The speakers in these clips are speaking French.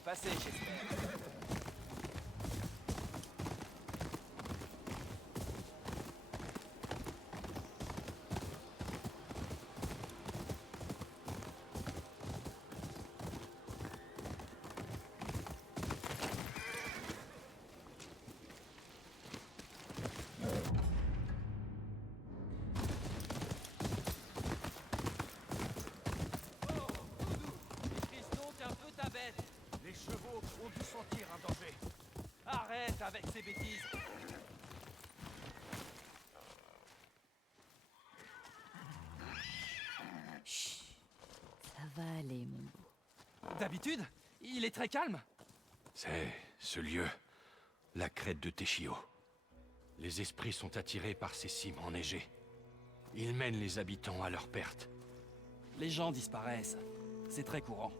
mieux passer, j'espère. Les chevaux ont dû sentir un danger. Arrête avec ces bêtises. Chut. Ça va aller, mon beau. D'habitude, il est très calme. C'est ce lieu, la crête de Téchio. Les esprits sont attirés par ces cimes enneigées. Ils mènent les habitants à leur perte. Les gens disparaissent. C'est très courant.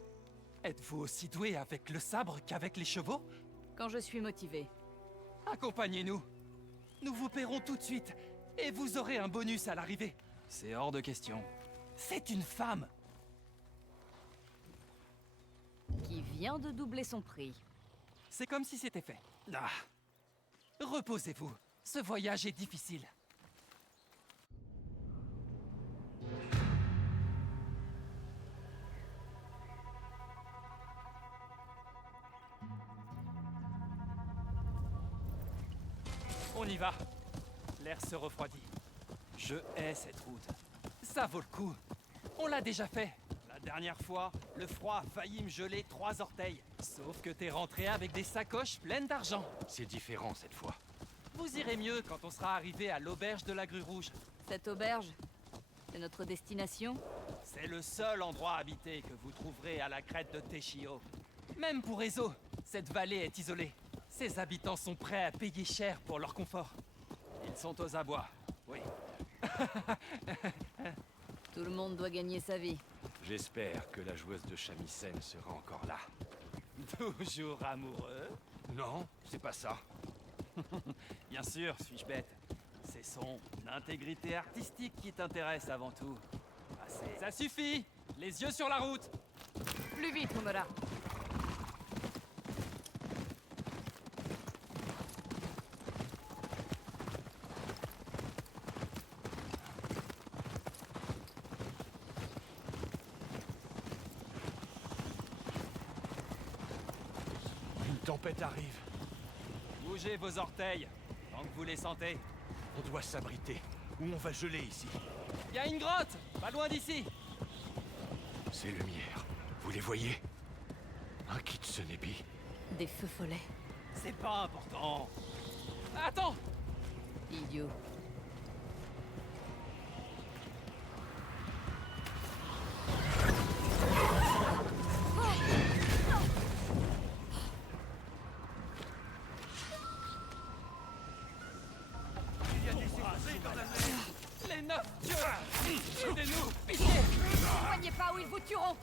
Êtes-vous aussi doué avec le sabre qu'avec les chevaux? Quand je suis motivé. Accompagnez-nous. Nous vous paierons tout de suite, et vous aurez un bonus à l'arrivée. C'est hors de question. C'est une femme. Qui vient de doubler son prix. C'est comme si c'était fait. Ah. Reposez-vous. Ce voyage est difficile. On y va. L'air se refroidit. Je hais cette route. Ça vaut le coup. On l'a déjà fait. La dernière fois, le froid a failli me geler 3 orteils. Sauf que t'es rentré avec des sacoches pleines d'argent. C'est différent cette fois. Vous irez mieux quand on sera arrivé à l'auberge de la Grue Rouge. Cette auberge, c'est notre destination? C'est le seul endroit habité que vous trouverez à la crête de Téchio. Même pour Ezo, cette vallée est isolée. Ses habitants sont prêts à payer cher pour leur confort. Ils sont aux abois, oui. Tout le monde doit gagner sa vie. J'espère que la joueuse de shamisen sera encore là. Toujours amoureux? Non, c'est pas ça. Bien sûr, suis-je bête. C'est son intégrité artistique qui t'intéresse avant tout. Assez. Ça suffit! Les yeux sur la route! Plus vite, Homura. Une tempête arrive. Bougez vos orteils, tant que vous les sentez. On doit s'abriter, ou on va geler ici. Il y a une grotte, pas loin d'ici. Ces lumières, vous les voyez? Un Kitsunebi. Des feux follets. C'est pas important. Attends! Idiot. Il y a des étrangers dans la mer. Les 9 dieux! Aidez-nous! Pitié! Ne soignez pas ou ils vous tueront!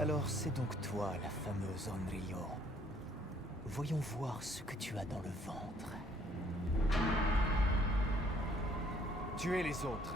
Alors c'est donc toi, la fameuse Onryo. Voyons voir ce que tu as dans le ventre. Tuez les autres.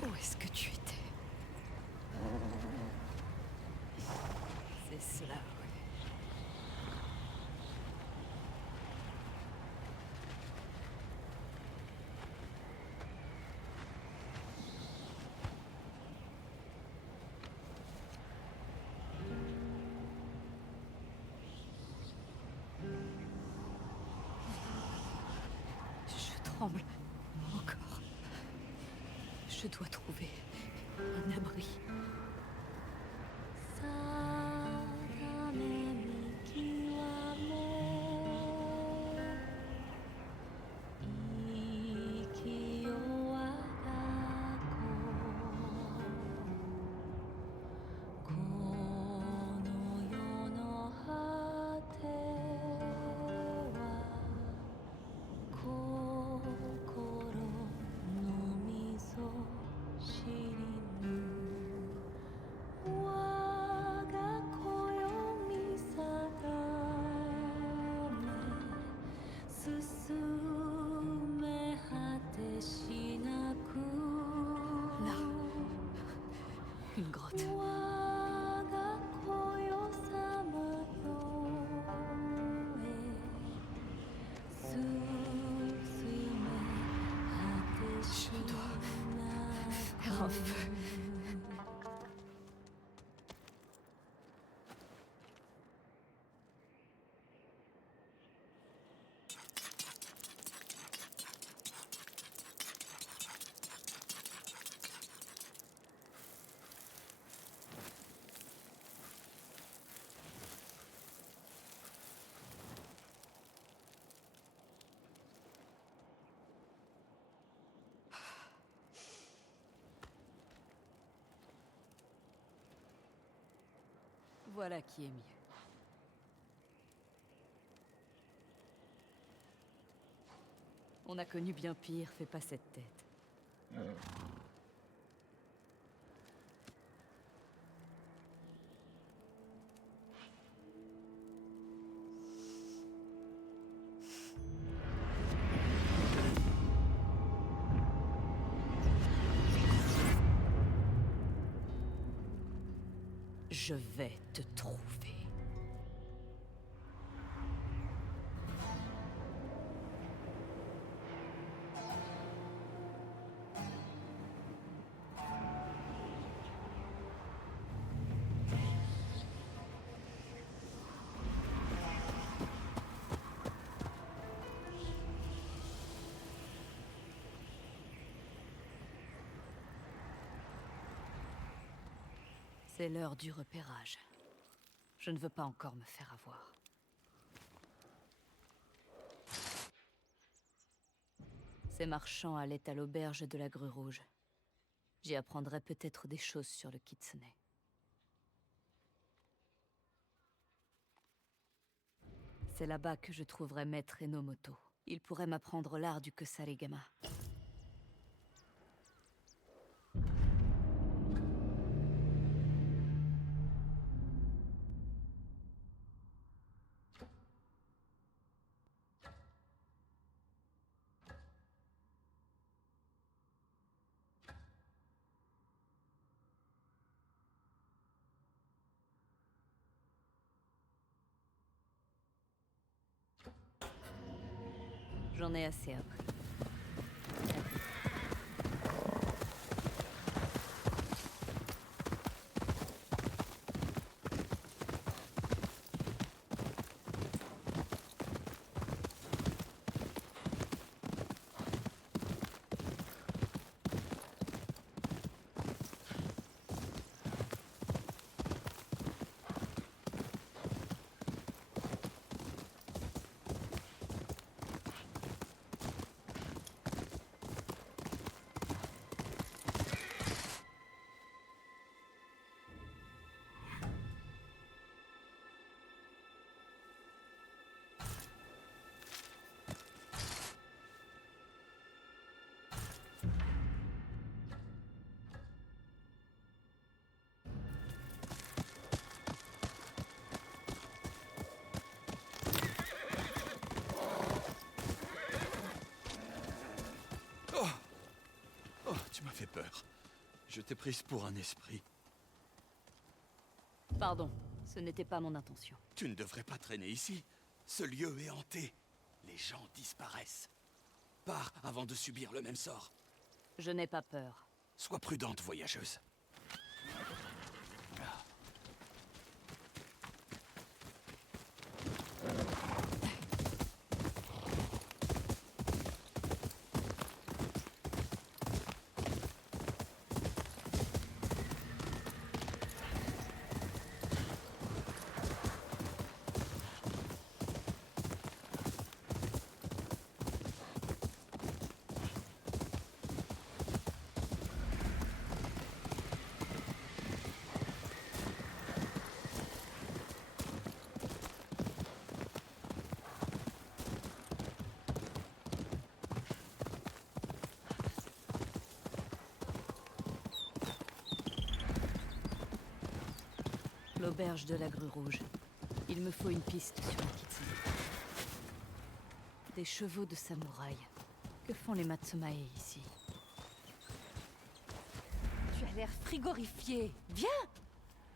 Où est-ce que tu étais? C'est cela, oui. Je tremble encore. Je dois trouver un abri. Là, une grotte. Je dois faire un feu. Voilà qui est mieux. On a connu bien pire, fais pas cette tête. Je vais te trouver. C'est l'heure du repérage. Je ne veux pas encore me faire avoir. Ces marchands allaient à l'auberge de la Grue Rouge. J'y apprendrai peut-être des choses sur le Kitsune. C'est là-bas que je trouverai Maître Enomoto. Il pourrait m'apprendre l'art du Kusarigama. J'en ai assez appris. peur. Je t'ai prise pour un esprit. Pardon, ce n'était pas mon intention. Tu ne devrais pas traîner ici. Ce lieu est hanté. Les gens disparaissent. Pars avant de subir le même sort. Je n'ai pas peur. Sois prudente, voyageuse. L'auberge de la Grue Rouge. Il me faut une piste sur le Kitsune. Des chevaux de samouraï. Que font les Matsumae ici? Tu as l'air frigorifié. Viens!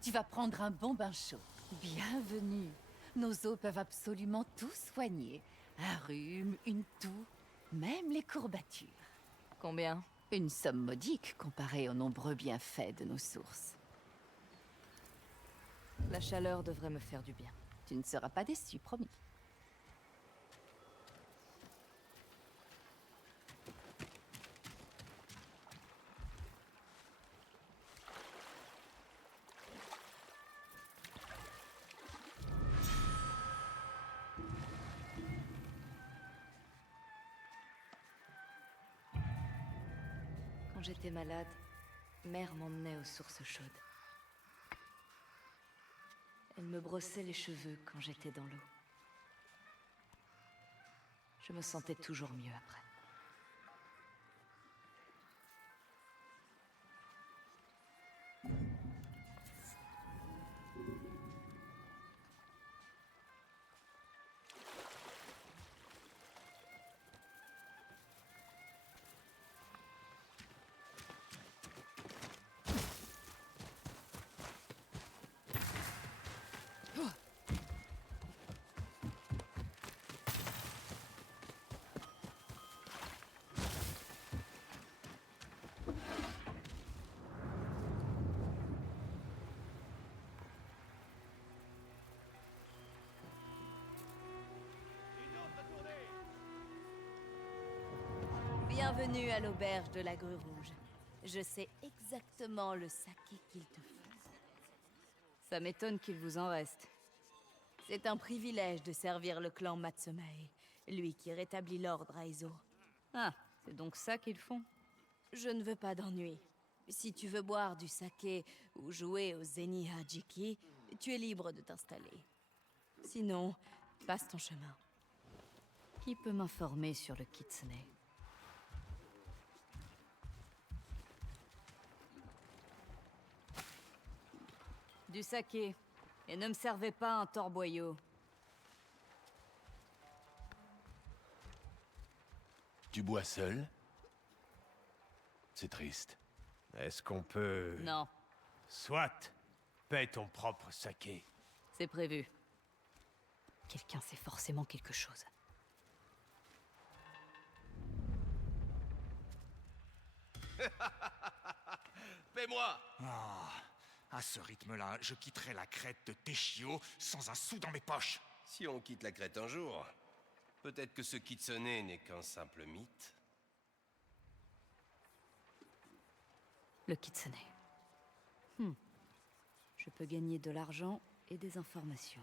Tu vas prendre un bon bain chaud. Bienvenue. Nos eaux peuvent absolument tout soigner. Un rhume, une toux, même les courbatures. Combien? Une somme modique comparée aux nombreux bienfaits de nos sources. La chaleur devrait me faire du bien. Tu ne seras pas déçu, promis. Quand j'étais malade, mère m'emmenait aux sources chaudes. Elle me brossait les cheveux quand j'étais dans l'eau. Je me sentais toujours mieux après. Bienvenue à l'auberge de la Grue Rouge. Je sais exactement le saké qu'il te faut. Ça m'étonne qu'il vous en reste. C'est un privilège de servir le clan Matsumae, lui qui rétablit l'ordre à Izo. Ah, c'est donc ça qu'ils font? Je ne veux pas d'ennui. Si tu veux boire du saké ou jouer au Zeni Hajiki, tu es libre de t'installer. Sinon, passe ton chemin. Qui peut m'informer sur le Kitsune? Du saké. Et ne me servez pas un torboyau. Tu bois seul? C'est triste. Est-ce qu'on peut... Non, Soit. Paie ton propre saké. c'est prévu. Quelqu'un sait forcément quelque chose. Paie-moi! À ce rythme-là, je quitterai la crête de Teshio sans un sou dans mes poches. Si on quitte la Crète un jour, peut-être que ce Kitsune n'est qu'un simple mythe. Le Kitsune. Je peux gagner de l'argent et des informations.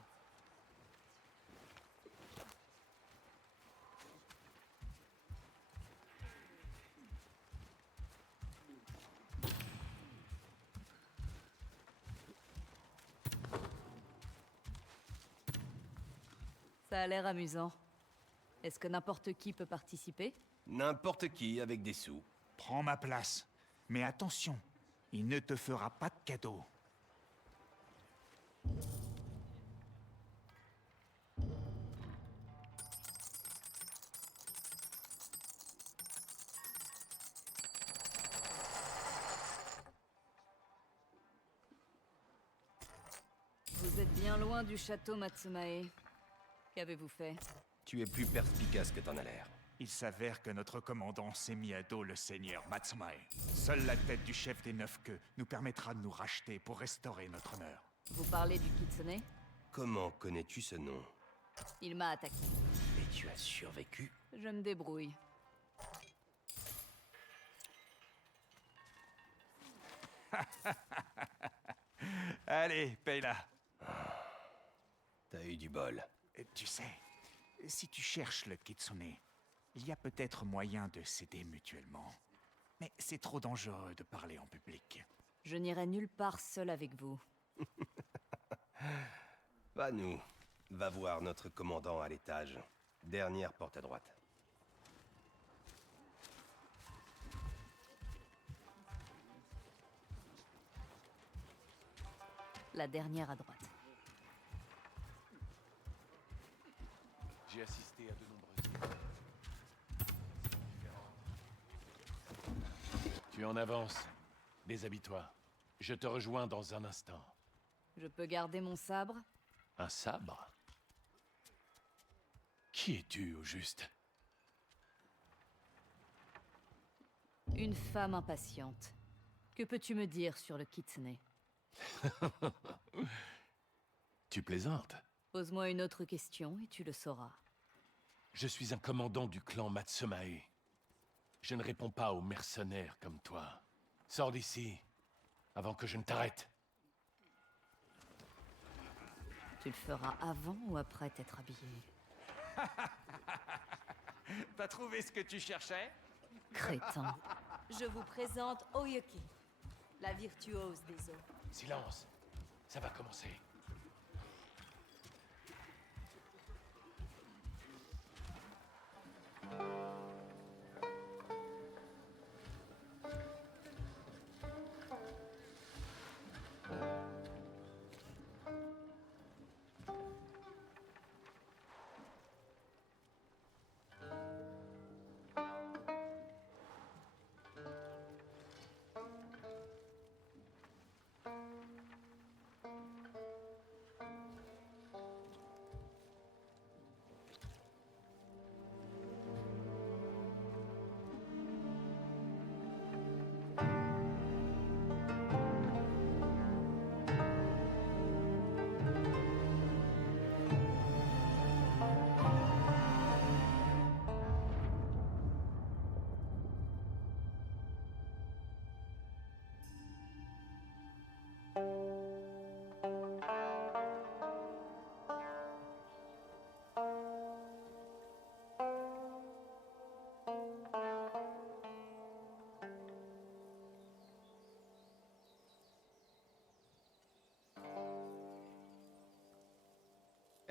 Ça a l'air amusant. Est-ce que n'importe qui peut participer? N'importe qui avec des sous. Prends ma place. Mais attention, il ne te fera pas de cadeau. êtes bien loin du château Matsumae. Qu'avez-vous fait? Tu es plus perspicace que t'en as l'air. Il s'avère que notre commandant s'est mis à dos le seigneur Matsumae. Seule la tête du chef des Neuf Queues nous permettra de nous racheter pour restaurer notre honneur. Vous parlez du Kitsune? Comment connais-tu ce nom? Il m'a attaqué. Et tu as survécu? Je me débrouille. Allez, paye-la. T'as eu du bol. Tu sais, si tu cherches le Kitsune, il y a peut-être moyen de s'aider mutuellement. Mais c'est trop dangereux de parler en public. Je n'irai nulle part seul avec vous. Va nous. Va voir notre commandant à l'étage. Dernière porte à droite. La dernière à droite. J'ai assisté à de nombreuses... Tu en avances. Déshabille-toi. Je te rejoins dans un instant. Je peux garder mon sabre? Un sabre? Qui es-tu, au juste? Une femme impatiente. Que peux-tu me dire sur le Kitsune? Tu plaisantes? Pose-moi une autre question et tu le sauras. Je suis un commandant du clan Matsumae. Je ne réponds pas aux mercenaires comme toi. Sors d'ici, avant que je ne t'arrête. Tu le feras avant ou après t'être habillé? T'as trouvé ce que tu cherchais? Crétin. Je vous présente Oyuki, la virtuose des eaux. Silence. Ça va commencer.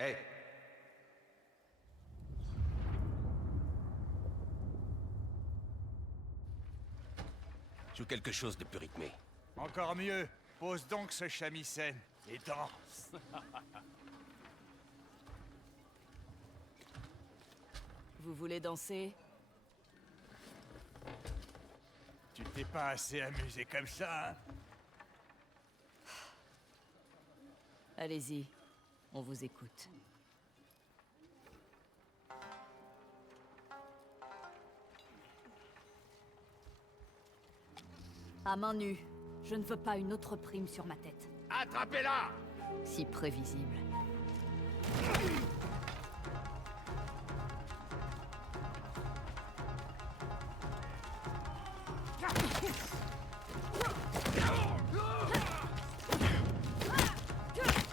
Hé! Joue quelque chose de plus rythmé. Encore mieux. Pose donc ce shamisen et danse. Vous voulez danser? Tu t'es pas assez amusé comme ça, hein? Allez-y, on vous écoute. À main nue, je ne veux pas une autre prime sur ma tête. Attrapez-la! Si prévisible.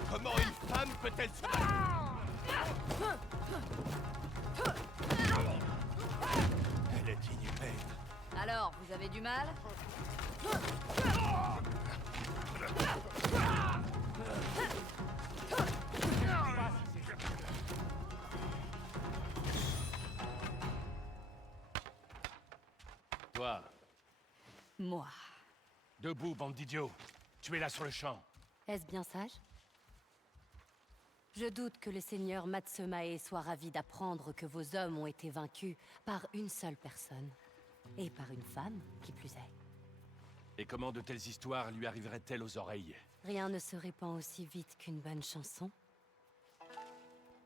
Comment une femme peut-elle se... Elle est inhumaine. Alors, vous avez du mal? Toi, Moi. debout, bande d'idiots. Tuez-la sur le champ. Est-ce bien sage? Je doute que le seigneur Matsumae soit ravi d'apprendre que vos hommes ont été vaincus par une seule personne. Et par une femme, qui plus est. Et comment de telles histoires lui arriveraient-elles aux oreilles? Rien ne se répand aussi vite qu'une bonne chanson.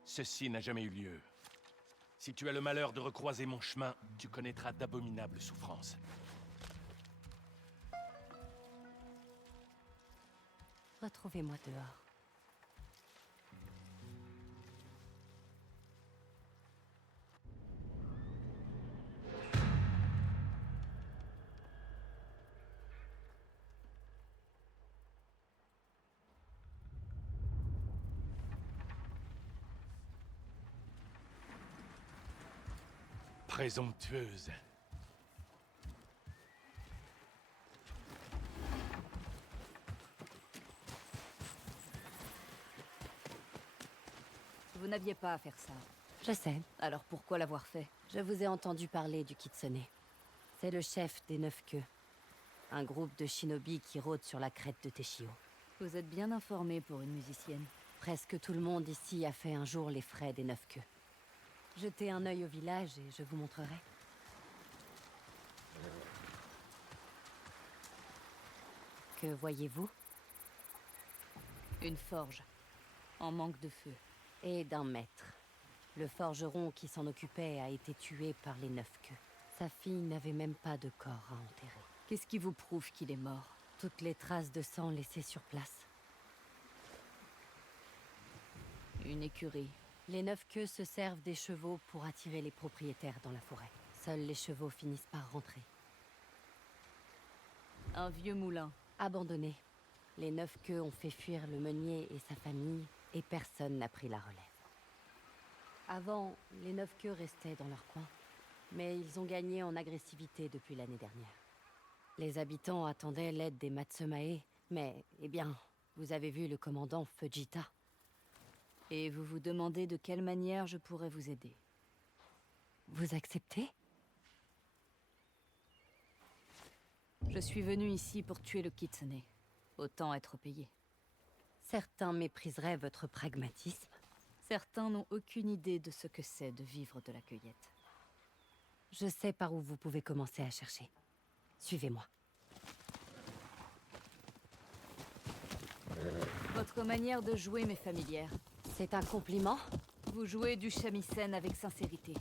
Ceci n'a jamais eu lieu. Si tu as le malheur de recroiser mon chemin, tu connaîtras d'abominables souffrances. Retrouvez-moi dehors. Présomptueuse. Vous n'aviez pas à faire ça. Je sais. Alors pourquoi l'avoir fait? Je vous ai entendu parler du Kitsune. C'est le chef des Neuf Queues. Un groupe de shinobi qui rôde sur la crête de Teshio. Vous êtes bien informée pour une musicienne. Presque tout le monde ici a fait un jour les frais des Neuf Queues. Jetez un œil au village et je vous montrerai. Que voyez-vous? Une forge, en manque de feu. Et d'un maître. Le forgeron qui s'en occupait a été tué par les Neuf Queues. Sa fille n'avait même pas de corps à enterrer. Qu'est-ce qui vous prouve qu'il est mort? Toutes les traces de sang laissées sur place. Une écurie. Les Neuf Queues se servent des chevaux pour attirer les propriétaires dans la forêt. Seuls les chevaux finissent par rentrer. Un vieux moulin, abandonné. Les Neuf Queues ont fait fuir le meunier et sa famille, et personne n'a pris la relève. Avant, les Neuf Queues restaient dans leur coin, mais ils ont gagné en agressivité depuis l'année dernière. Les habitants attendaient l'aide des Matsumae, mais, eh bien, vous avez vu le commandant Fujita. Et vous vous demandez de quelle manière je pourrais vous aider. Vous acceptez? Je suis venu ici pour tuer le Kitsune. Autant être payé. Certains mépriseraient votre pragmatisme. Certains n'ont aucune idée de ce que c'est de vivre de la cueillette. Je sais par où vous pouvez commencer à chercher. Suivez-moi. Votre manière de jouer m'est familière. C'est un compliment? Vous jouez du shamisen avec sincérité.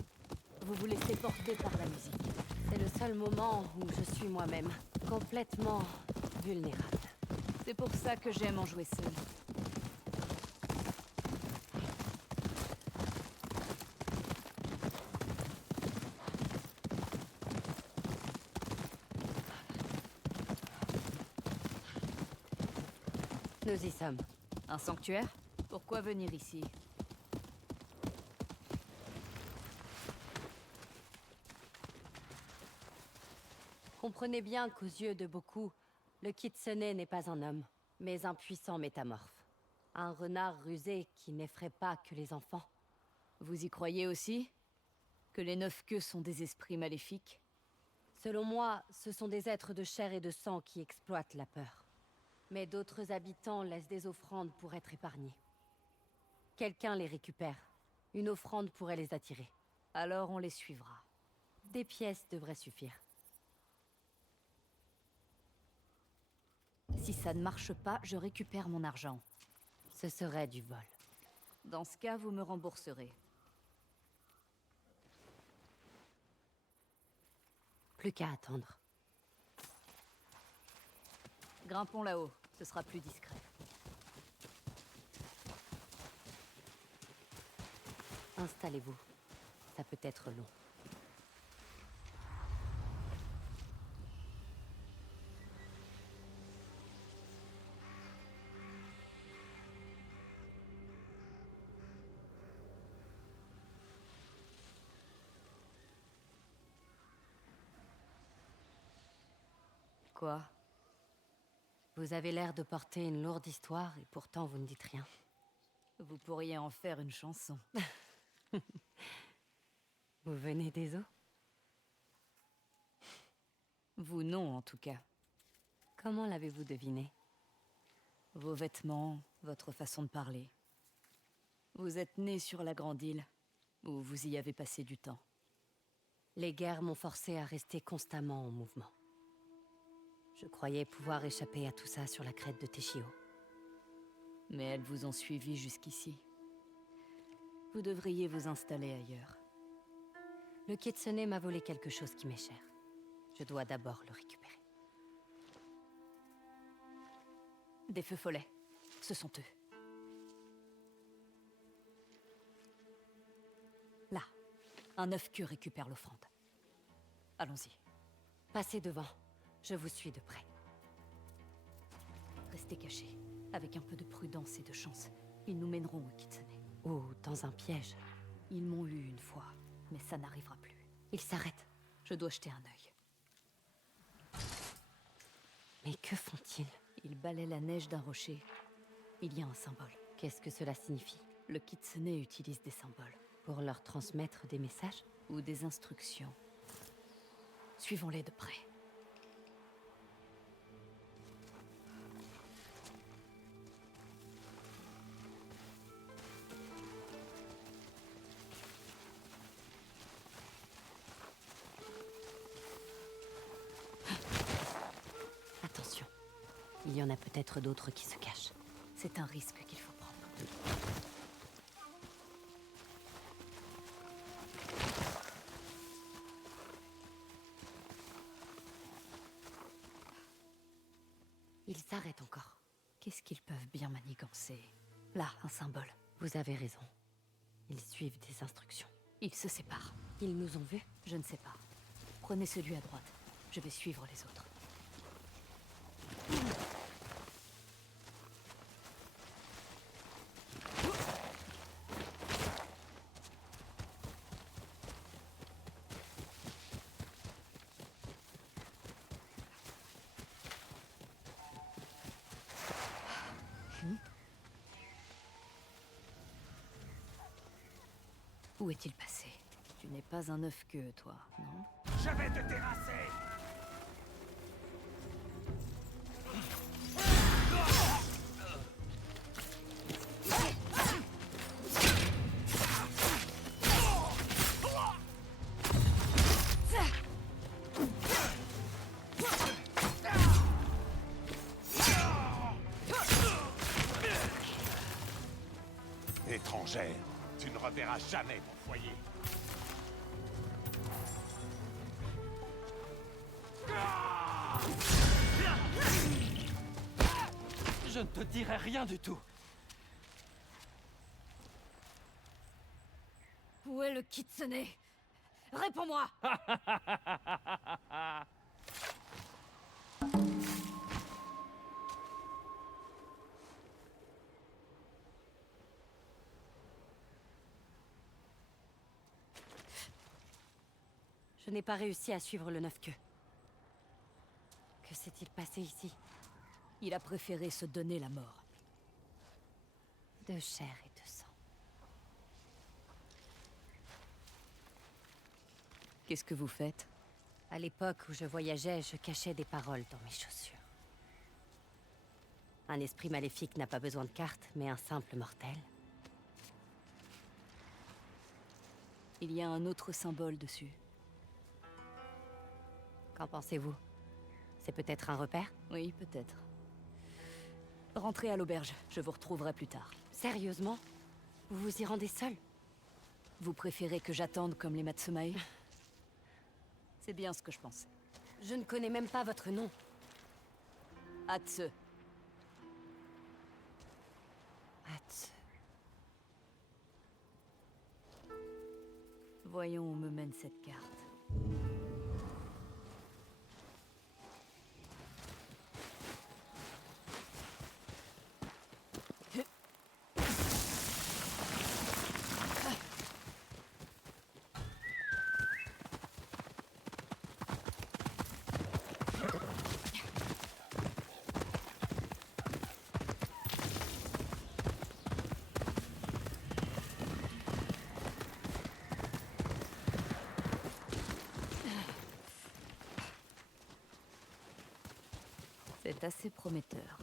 Vous vous laissez porter par la musique. C'est le seul moment où je suis moi-même, complètement vulnérable. C'est pour ça que j'aime en jouer seul. Nous y sommes. Un sanctuaire? Pourquoi venir ici? Comprenez bien qu'aux yeux de beaucoup, le Kitsune n'est pas un homme, mais un puissant métamorphe. Un renard rusé qui n'effraie pas que les enfants. Vous y croyez aussi? Que les Neuf Queues sont des esprits maléfiques? Selon moi, ce sont des êtres de chair et de sang qui exploitent la peur. Mais d'autres habitants laissent des offrandes pour être épargnés. Quelqu'un les récupère. Une offrande pourrait les attirer. Alors on les suivra. Des pièces devraient suffire. Si ça ne marche pas, je récupère mon argent. Ce serait du vol. Dans ce cas, vous me rembourserez. Plus qu'à attendre. Grimpons là-haut, ce sera plus discret. Installez-vous. Ça peut être long. Quoi? Vous avez l'air de porter une lourde histoire et pourtant vous ne dites rien. Vous pourriez en faire une chanson. Vous venez des eaux? Vous non, en tout cas. Comment l'avez-vous deviné? Vos vêtements, votre façon de parler. Vous êtes né sur la Grande Île, ou vous y avez passé du temps. Les guerres m'ont forcé à rester constamment en mouvement. Je croyais pouvoir échapper à tout ça sur la crête de Teshio. Mais elles vous ont suivi jusqu'ici. Vous devriez vous installer ailleurs. Le Kitsune m'a volé quelque chose qui m'est cher. Je dois d'abord le récupérer. Des feux follets. Ce sont eux. Là. Un œuf queue récupère l'offrande. Allons-y. Passez devant. Je vous suis de près. Restez cachés. Avec un peu de prudence et de chance, ils nous mèneront au Kitsune. Ou dans un piège. Ils m'ont eu une fois, mais ça n'arrivera plus. Ils s'arrêtent. Je dois jeter un œil. Mais que font-ils? Ils balaient la neige d'un rocher. Il y a un symbole. Qu'est-ce que cela signifie? Le Kitsune utilise des symboles. Pour leur transmettre des messages? Ou des instructions. Suivons-les de près. Attention. Il y en a peut-être d'autres qui se cachent. C'est un risque qu'il faut prendre. Ils s'arrêtent encore. Qu'est-ce qu'ils peuvent bien manigancer? Là, un symbole. Vous avez raison. Ils suivent des instructions. Ils se séparent. Ils nous ont vus? Je ne sais pas. Prenez celui à droite. Je vais suivre les autres. Où est-il passé? Tu n'es pas un œuf queue, toi, non? Je vais te terrasser! Étrangère, tu ne reverras jamais mon foyer. Je ne te dirai rien du tout. Où est le Kitsune? Réponds-moi! Je n'ai pas réussi à suivre le neuf-queue. Que s'est-il passé ici? Il a préféré se donner la mort. De chair et de sang. Qu'est-ce que vous faites? À l'époque où je voyageais, je cachais des paroles dans mes chaussures. Un esprit maléfique n'a pas besoin de carte, mais un simple mortel. Il y a un autre symbole dessus. Qu'en pensez-vous? C'est peut-être un repère? Oui, peut-être. Rentrez à l'auberge, je vous retrouverai plus tard. Sérieusement? Vous vous y rendez seul? Vous préférez que j'attende comme les Matsumae? C'est bien ce que je pensais. Je ne connais même pas votre nom. Atse. Atse. Voyons où me mène cette carte. C'est assez prometteur.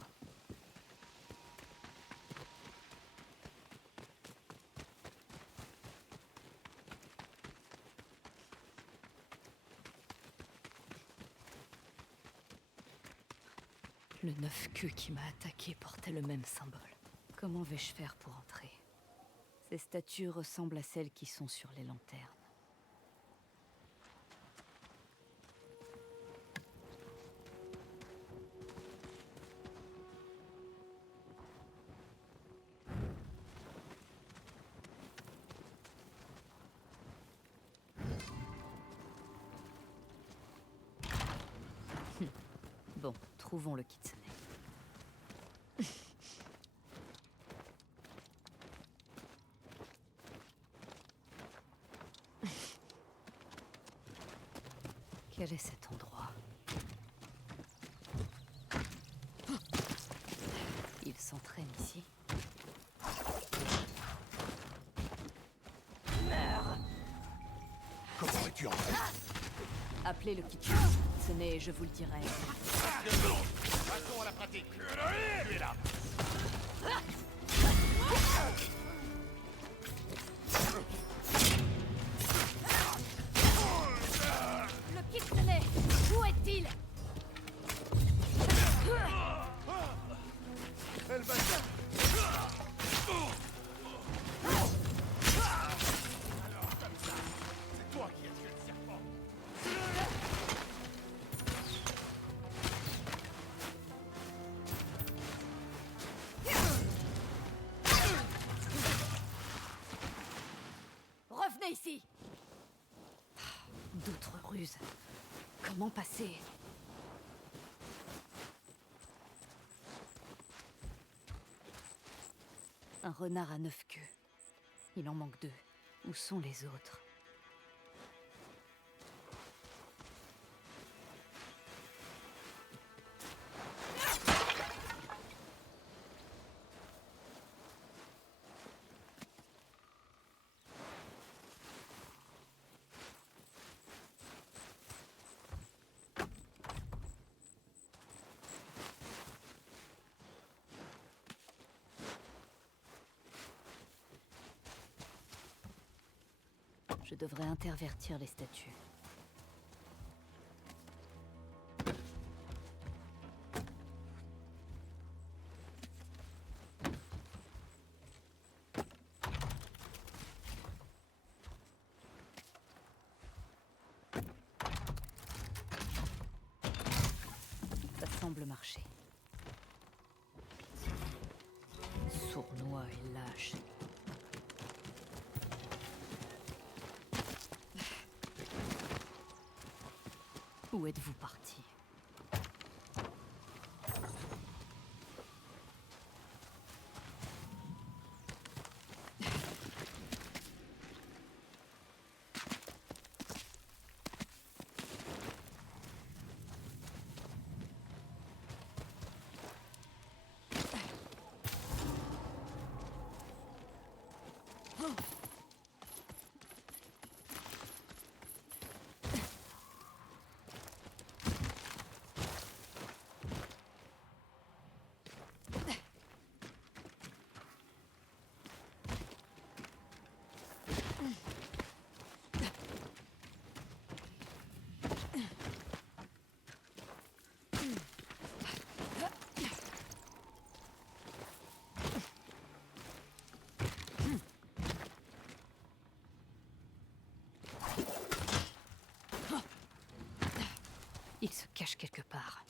Le neuf-queue qui m'a attaqué portait le même symbole. Comment vais-je faire pour entrer? Ces statues ressemblent à celles qui sont sur les lanternes. Bon, trouvons le kitsune. Quel est cet endroit? Il s'entraîne ici. Meurs! Comment es-tu entré? Appelez le kitsune et je vous le dirai. Passons à la pratique. Tu es là. Le kitsune! Où est-il? Elle va... C'est toi qui as tué le serpent. Revenez ici! D'autres ruses. Comment passer? Un renard à 9 queues. Il en manque 2. Où sont les autres? Je devrais intervertir les statues. Ça semble marcher. Sournois et lâche. Où êtes-vous parti? Il se cache quelque part.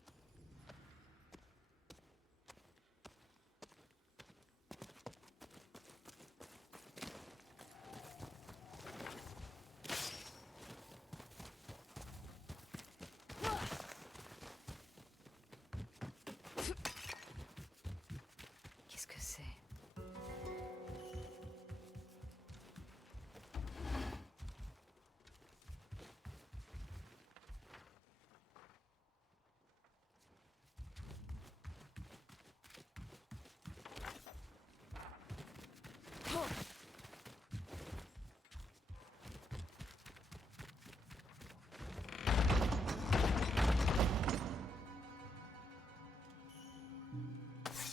Qu'est-ce que c'est?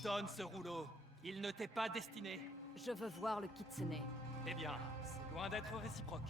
Donne ce rouleau. Il ne t'est pas destiné. Je veux voir le kitsune. Eh bien, c'est loin d'être réciproque.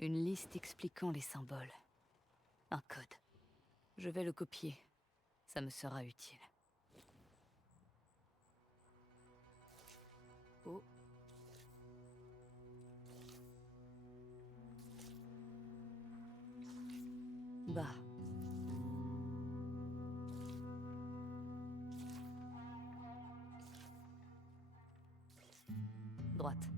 Une liste expliquant les symboles. Un code. Je vais le copier. Ça me sera utile. Oh. Bas. Droite.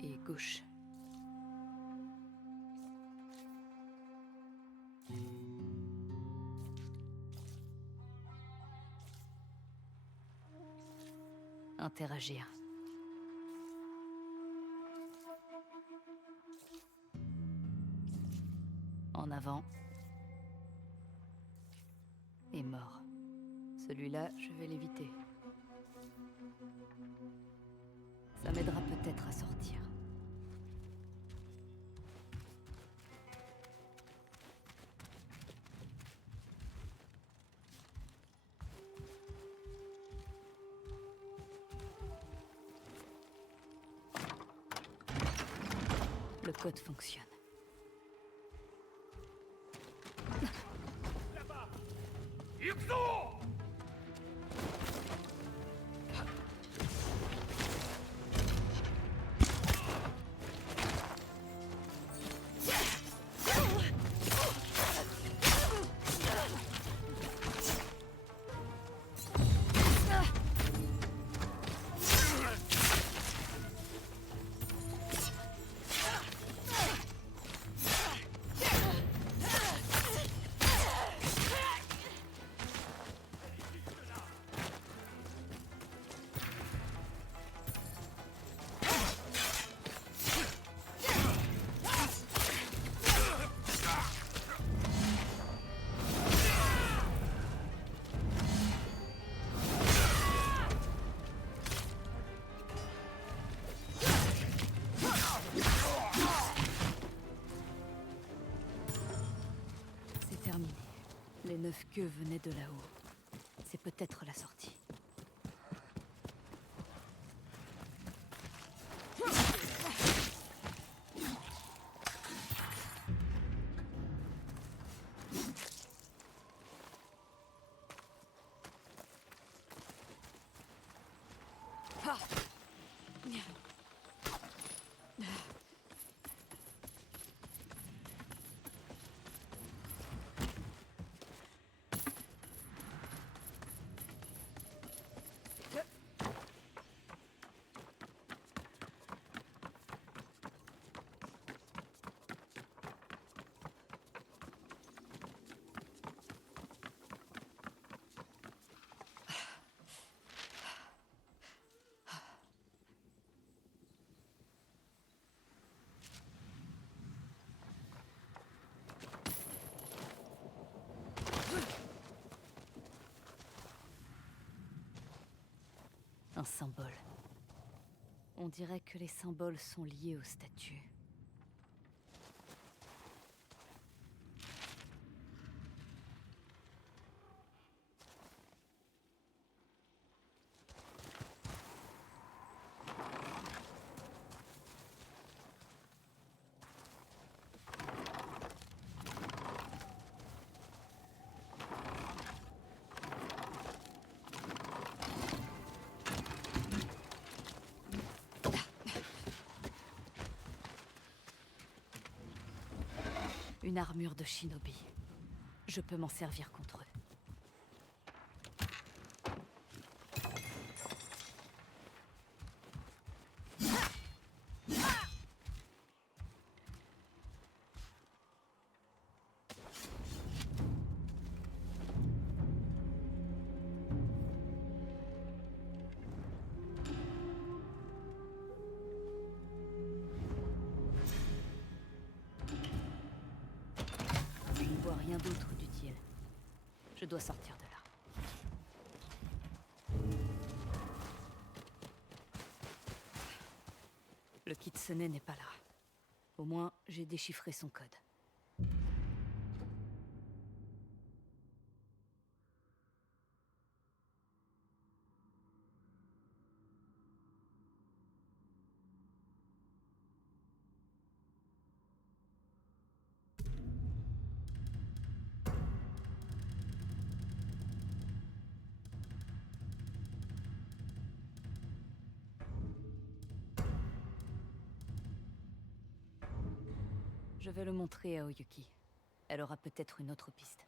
Et gauche. Interagir. En avant. Et mort. Celui-là, je vais l'éviter. Ça m'aidera peut-être à sortir. Le code fonctionne. Là-bas! C'est terminé. Les 9 queues venaient de là-haut. C'est peut-être la sortie. Un symbole. On dirait que les symboles sont liés aux statues. Une armure de shinobi. Je peux m'en servir contre eux. Je ne vois rien d'autre d'utile. Je dois sortir de là. Le Kitsune n'est pas là. Au moins, j'ai déchiffré son code. Je vais le montrer à Oyuki. Elle aura peut-être une autre piste.